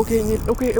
Okay. Okay,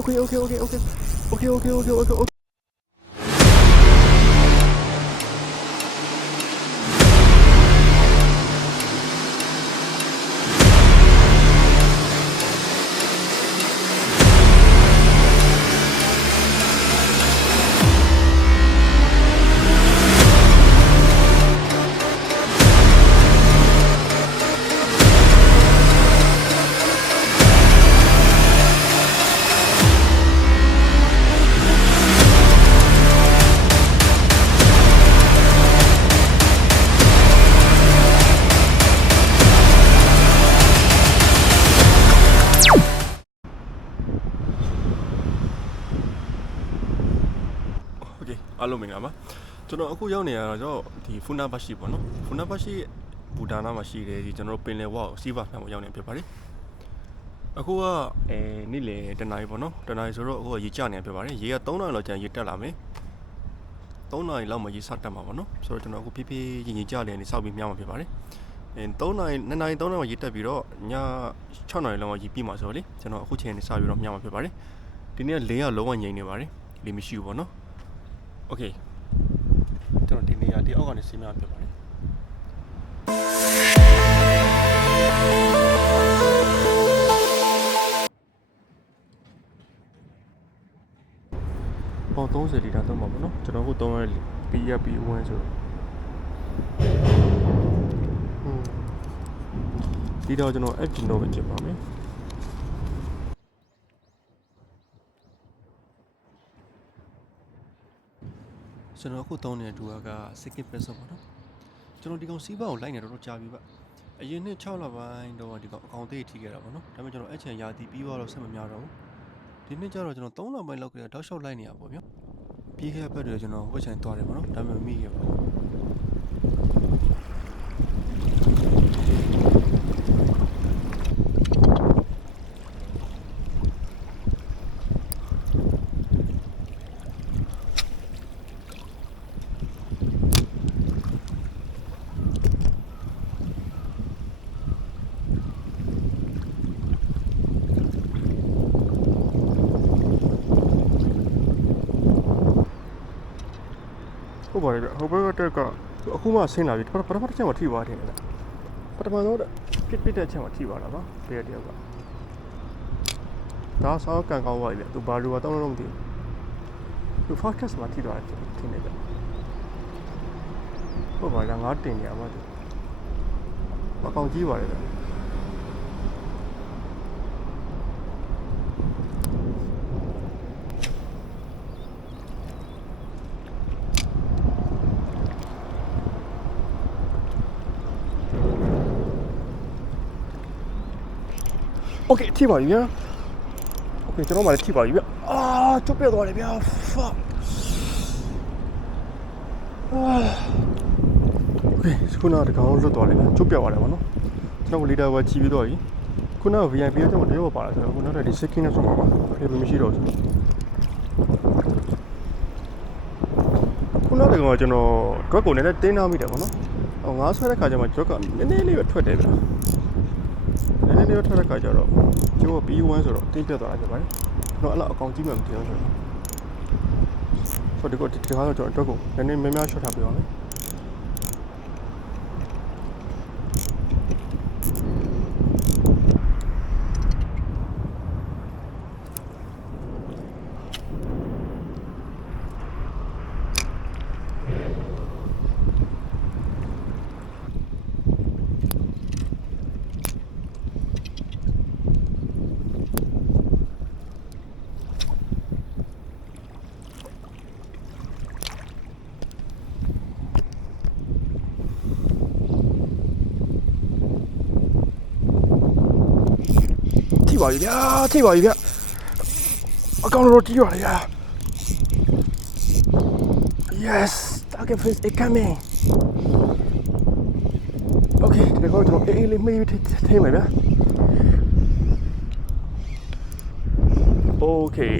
အားလုံးမင်္ဂလာပါကျွန်တော်အခုရောက်နေရတော့ဒီဖူနာဘရှိပေါ့နော်ဖူနာဘရှိဘူတာနာမှာရှိတယ်ဒီကျွန်တော်ပင်လယ်ဝါကိုစီးပါဖျံကိုရောက်နေဖြစ်ပါတယ်အခုကနေ့လေတနားရီပေါ့နော်တနားရီဆိုတော့အခုကရေကျနေဖြစ်ပါတယ်ရေက3နာရီလောက်ကြာရေတက်လာမယ်3နာရီလောက်မှရေစတက်မှာပေါ့နော်ဆိုတော့ကျွန်တော်အခုဖြည်းဖြည်းရေကျနေနေစောက်ပြီးမြောက်မှာဖြစ်ပါတယ်3နာရီ2နာရီ3နာရီရေတက်ပြီးတော့ည6နာရီလောက်မှရေပြည့်မှာဆိုတော့လေကျွန်တော်အခုချိန်နေစပြီးတော့မြောက်မှာဖြစ်ပါတယ်ဒီနေ့လေကလုံးဝငြိမ်နေပါတယ်လေမရှိဘူးပေါ့နော်Okay ကျွန်တော်ဒီနေရာဒီအောက်ကနေစီးများပြပါတယ်ပေါ်30လီတာသုံးပါပေါ့နော်ကျွန်တော်အခု300လီ PFP1 ဆိုဒီတော့ကျွန်တော် F9 ပဲချက်ပါမယ်ကျွန်တော်အခုတောင်းနေတဲ့ဒူက second person ပေါ့နော်ကျွန်တော်ဒီကောင်စီးပါကိုလိုက်နေတော့ကြာပြီပါအရင်နှစ်6လပိုင်းတော့ဒီကောင်အကောင့်သေးထိခဲ့တာပေါ့နော်ဒါပေမဲ့ကျွန်တော်အချန်ရာတီပြီးတော့ဆက်မများတော့ဘူးဒီနှစ်ကျတော့ကျွန်တော်3လပိုင်းလောက်ကတောက်လျှောက်လိုက်နေရပါဗျာပြီးခဲ့တဲ့ဘက်တွေကျွန်တော်ဝက်ချန်သွားတယ်ပေါ့နော်ဒါပေမဲ့မိခဲ့ပါဘူးဟုတ်ပါတယ်ဗျဟိုဘက်ကတက်ကအခုမှဆင်းလာပြီပထမတစ်ချက်မှထိသွားတယ်ဗျပထမတော့ပြစ်တဲ့ချက်မှထိသွားတာပါဘေးတယောက်ကဒါဆောင်းကန်ကောင်းသွားပြီဗျသူဘာလို့တော့မသိဘူးသူ focus မှာထိသွားတယ်ထင်တယ်ဗျဟုတ်ပါလားငါတင်နေရမှာသူအကောင်ကြီးပါတယ်ဗျOkay ထိပါပြီဗျာ Okay ကျွန်တော်မှလည်းထိပါပြီဗျာကျုပ်ပြတ်သွားတယ်ဗျာ fuck Okay ခုနကကောင်လွတ်သွားတယ်ဗျာကျုပ်ပြတ်သွားတယ်ဗောနော်ကျွန်တော် leader ပဲချီပြီးတော့ပြီခုနက VIP ကကျွန်တော်တရောပါလာဆိုတော့ခုနကဒီ second နဲ့ဆိုမှာပါဖေးမရှိတော့ဘူးခုနကကောင်ကျွန်တော် drug ကိုနည်းနည်းတင်းထားမိတယ်ဗောနော်ငါဆွဲတဲ့ခါကျမှ drug ကနည်းနည်းလေးပဲထွက်တယ်ဗျာနည်းနည်းလေးထွက်တဲ့ခါကျတော့ကျိုး P1 ဆိုတော့တင်းပြတ်သွားတာဖြစ်ပါတယ်ကျွန်တော်အဲ့လောက်အကောင်ကြီးမှမသိအောင်ဆိုတော့ဒီခါတော့ကျွန်တော်အတွက်ကိုနည်းနည်းများများ short ထားပေးပါမယ်ထိပါပြီဗျာထိပါပြီဗျာအကောင်တော်ကြီးပါလေဗျာ Yes target face is coming Okay ဒီကောကျွန်တော်အေးလေးမေးထိမယ်ဗျာ Okay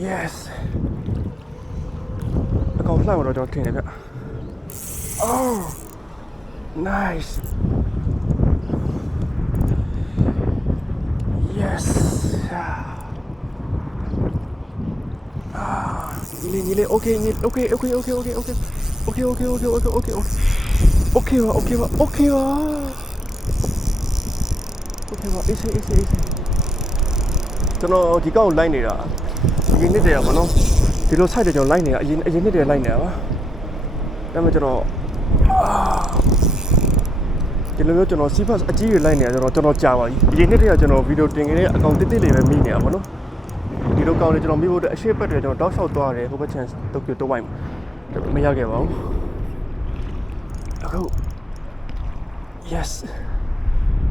yes အကောင်လှမ်းတော့ကျွန်တော်ထင်တယ်ဗျ oh nice yes ညီလေး okay okay okay okay okay okay okay okay okay okay okay okay ပါ okay ပါ okay ပါ okay ပါအေးစေးကျွန်တော်ဒီကောက်ကိုလိုက်နေတာအရင်နှစ်တည်းပါနော်ဒီလို site တွေကျွန်တော်လိုက်နေတာအရင်နှစ်တည်းလိုက်နေတာပါဒါပေမဲ့ကျွန်တော်ဒီလိုမျိုးကျွန်တော် CFAS အကြီးတွေလိုက်နေတာကျွန်တော်ကြာပါပြီအရင်နှစ်တည်းကကျွန်တော်ဗီဒီယိုတင်ခဲ့တဲ့အကောင့်တိလေးပဲမိနေတာပါနော်ဒီလိုကောက်နေကျွန်တော်မိဖို့အတွက်အရှိတ်ပတ်တွေကျွန်တော်တောက်လျှောက်သွားတယ်ဟိုဘက် chance တိုကျိုတိုးဝိုင်းမရခဲ့ပါဘူးအခု yes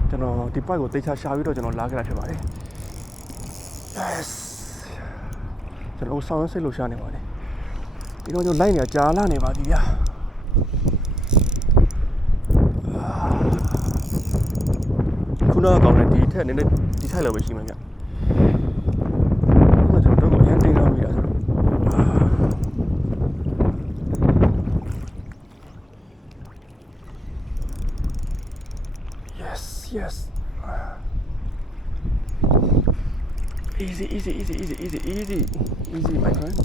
ကျွန်တော်ဒီ point ကိုတိတ်ချရှာပြီးတော့ကျွန်တော်လာခဲ့တာဖြစ်ပါတယ် yes ကျွန်တော်ဆောင်းစိတ်လို့ရှာနေပါတယ်ဒီတော့ကျွန်တော်လိုက်နေတာကြာလာနေပါပြီဗျာခုနကကောင်းတဲ့ဒီထက်နည်းနည်းဒီထိုက်လောက်ပဲရှိမှာဗျခုနကျွန်တော်တော့အရင်တင်ထားမိတာဆိုတော့ yes easy my friend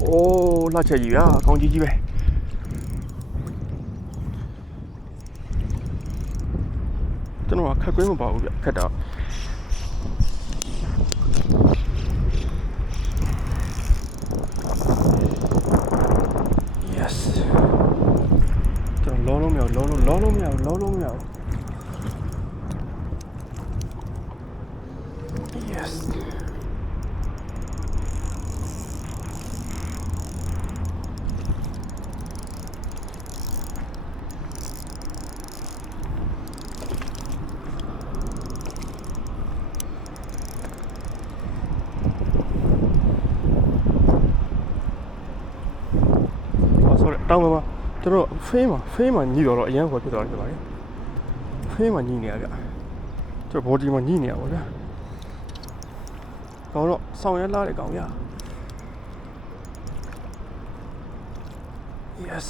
oh လှချက်ကြီးဗျာအကောင်ကြီးပဲကျွန်တော်ခက်ကွင်းမပါဘူးဗျခက်တာလောလုံးမရဘူး yes sorry တောင်းပါကျွန်တော်ဖေးမှာညှိတော့အရန်ခေါ်ဖြစ်သွားတယ်ဗျာဖေးမှာညှိနေရဗျကျွန်တော် body မှာညှိနေရပါဗျာကောင်းတော့ဆောင်းရလာတယ်ကောင်းဗျာ yes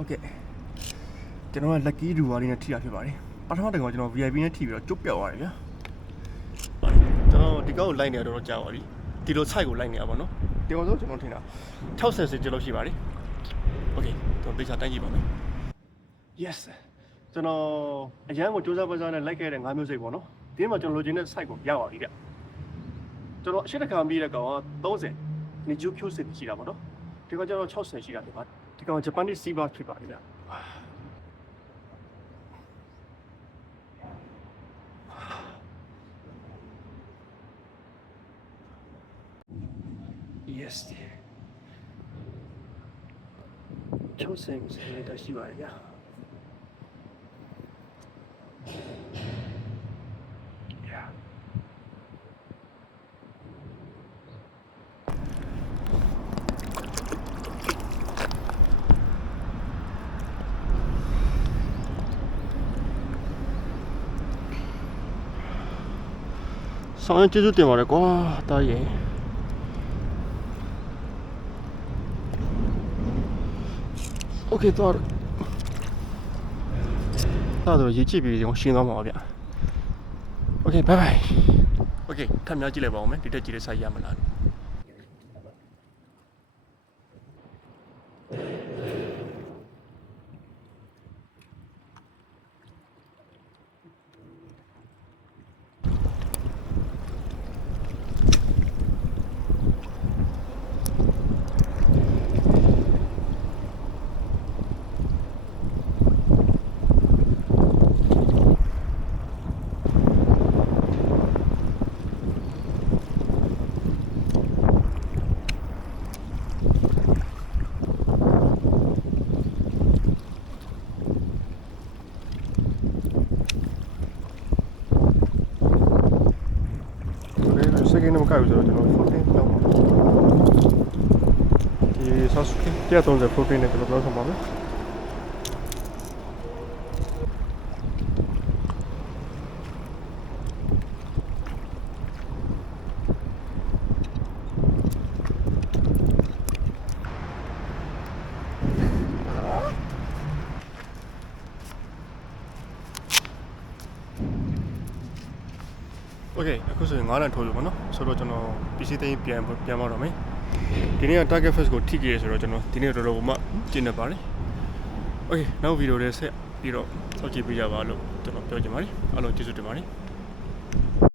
okay ကျွန်တော်က lucky draw လေးနဲ့ထိတာဖြစ်ပါတယ်ပထမတစ်ခါကျွန်တော် VIP နဲ့ထိပြီးတော့ကျုပ်ပြောက်သွားတယ်ဗျာကျွန်တော်ဒီကောက်ကိုလိုက်နေတော့ကြာပါပြီဒီလို site ကိုလိုက်နေရပါတော့ဒီကောင်ဆိုကျွန်တော်ထင်တာ60 cc လောက်ရှိပါတယ် okay ကျွန်တော်သေချာတိုင်းကြည့်ပါမယ် yes ကျွန်တော်အရန်ကိုစူးစမ်းပန်းစားနဲ့လိုက်ခဲ့တဲ့5မျိုးစိတ်ပေါ့နော်ဒီမှာကျွန်တော်လိုချင်တဲ့ site ကိုရပါပြီဗျကျွန်တော်အရှိတစ်ခါပြီးတဲ့ကောင်က30 Niju Q စစ်ရှိတာပေါ့နော်ဒီကောင်ကျွန်တော်60ရှိတာဖြစ်ပါတယ်ဒီကောင် Japanese Sea Bass ဖြစ်ပါတယ်ဗျ yes 60နေတာရှိပါတယ်ဗျာဆောင်းကျေးဇူးတင်ပါတယ်ကွာတားရဲ့Okay တော့ရေးကြည့်ပြီးကျွန်တော်ရှင်းသွားမှာပါဗျ Okay bye bye Okay ထပ်များကြည့်လိုက်ပါဦးမယ်ဒီတက်ကြည့်တဲ့ site ရမလားSecond မကောက်ဘူးဆိုတော့ကျွန်တော်14လောက် Sasuke 130 protein နဲ့ကျွန်တော်ပြောဆောင်ပါမယ်โอเคအခုဆိုရင်9လထိုးပြီပေါ့နော်ဆိုတော့ကျွန်တော် PC သိမ်းပြန်ပါတော့မယ်ဒီနေ့က target first ကိုထိကြည့်ရဆိုတော့ကျွန်တော်ဒီနေ့တော်တော်မှကျင်းနေပါလေโอเคနောက်ဗီဒီယိုလေးဆက်ပြီးတော့စောင့်ကြည့်ပေးကြပါလို့ကျွန်တော်ပြောချင်ပါတယ်အားလုံးကျေးဇူးတင်ပါတယ်